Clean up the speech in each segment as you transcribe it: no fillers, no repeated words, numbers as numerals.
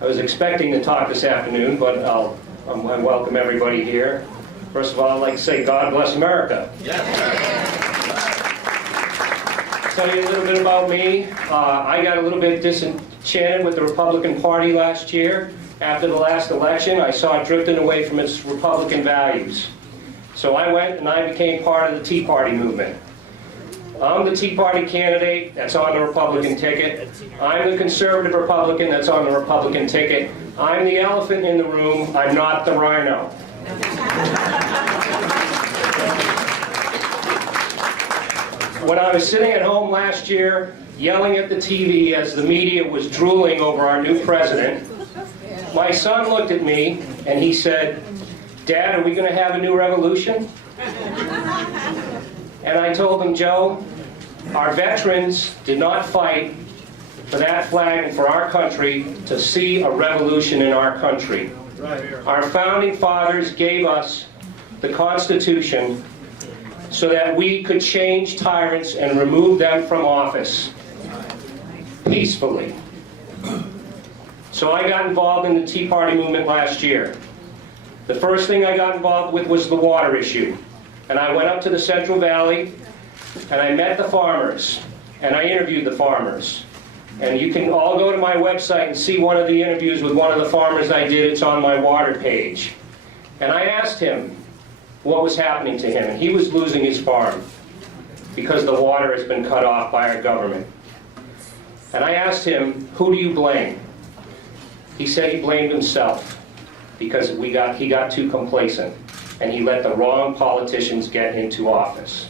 I was expecting to talk this afternoon, but I welcome everybody here. First of all, I'd like to say God bless America. Tell you a little bit about me. I got a little bit disenchanted with the Republican Party last year. After the last election, I saw it drifting away from its Republican values. So I went and I became part of the Tea Party movement. I'm the Tea Party candidate that's on the Republican ticket. I'm the conservative Republican that's on the Republican ticket. I'm the elephant in the room. I'm not the rhino. When I was sitting at home last year, yelling at the TV as the media was drooling over our new president, my son looked at me and he said, "Dad, are we going to have a new revolution?" And I told him, "Joe, our veterans did not fight for that flag and for our country to see a revolution in our country. Our founding fathers gave us the Constitution so that we could change tyrants and remove them from office peacefully." So I got involved in the Tea Party movement last year. The first thing I got involved with was the water issue. And I went up to the Central Valley and I met the farmers and I interviewed the farmers. And you can all go to my website and see one of the interviews with one of the farmers I did. It's on my water page. And I asked him what was happening to him, and he was losing his farm because the water has been cut off by our government. And I asked him, "Who do you blame?" He said he blamed himself because he got too complacent and he let the wrong politicians get into office.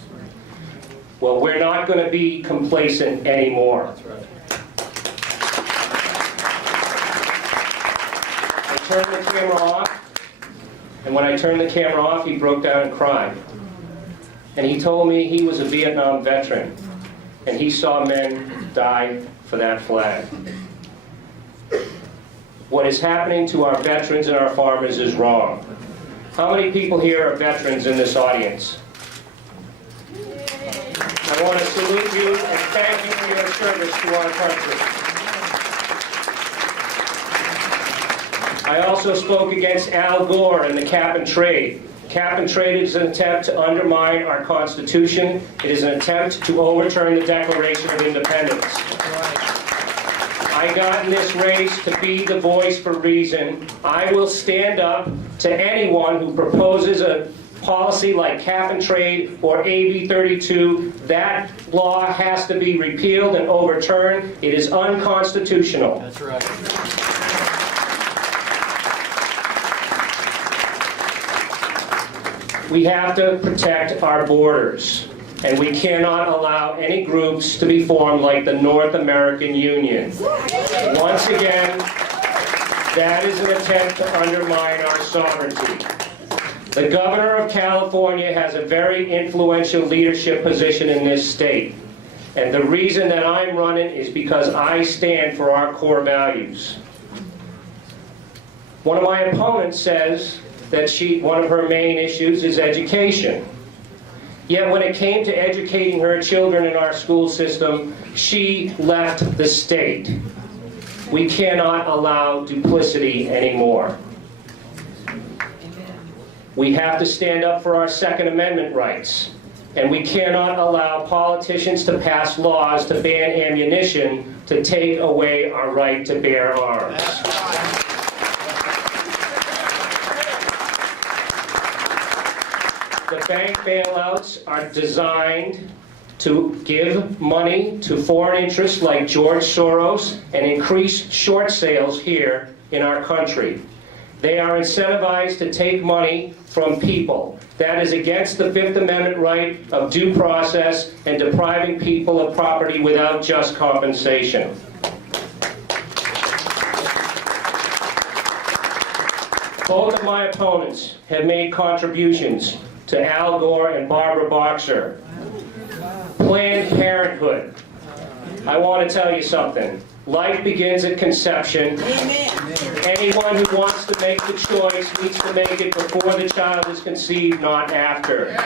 Well, we're not going to be complacent anymore. I turned the camera off, and when I turned the camera off, he broke down and cried. And he told me he was a Vietnam veteran, and he saw men die for that flag. What is happening to our veterans and our farmers is wrong. How many people here are veterans in this audience? I want to salute you and thank you for your service to our country. I also spoke against Al Gore and the cap and trade. Cap and trade is an attempt to undermine our Constitution. It is an attempt to overturn the Declaration of Independence. I got in this race to be the voice for reason. I will stand up to anyone who proposes a policy like cap and trade or AB 32. That law has to be repealed and overturned. It is unconstitutional. That's right. We have to protect our borders, and we cannot allow any groups to be formed like the North American Union. Once again, that is an attempt to undermine our sovereignty. The governor of California has a very influential leadership position in this state, and the reason that I'm running is because I stand for our core values. One of my opponents says that one of her main issues is education. Yet when it came to educating her children in our school system, she left the state. We cannot allow duplicity anymore. We have to stand up for our Second Amendment rights. And we cannot allow politicians to pass laws to ban ammunition to take away our right to bear arms. The bank bailouts are designed to give money to foreign interests like George Soros and increase short sales here in our country. They are incentivized to take money from people. That is against the Fifth Amendment right of due process and depriving people of property without just compensation. Both of my opponents have made contributions to Al Gore and Barbara Boxer. Planned Parenthood. I want to tell you something. Life begins at conception. Amen. Anyone who wants to make the choice needs to make it before the child is conceived, not after.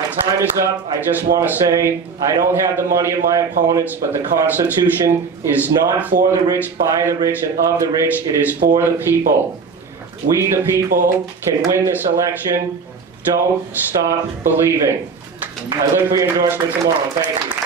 I time is up. I just want to say, I don't have the money of my opponents, but the Constitution is not for the rich, by the rich, and of the rich. It is for the people. We, the people, can win this election. Don't stop believing. I look for your endorsement tomorrow. Thank you.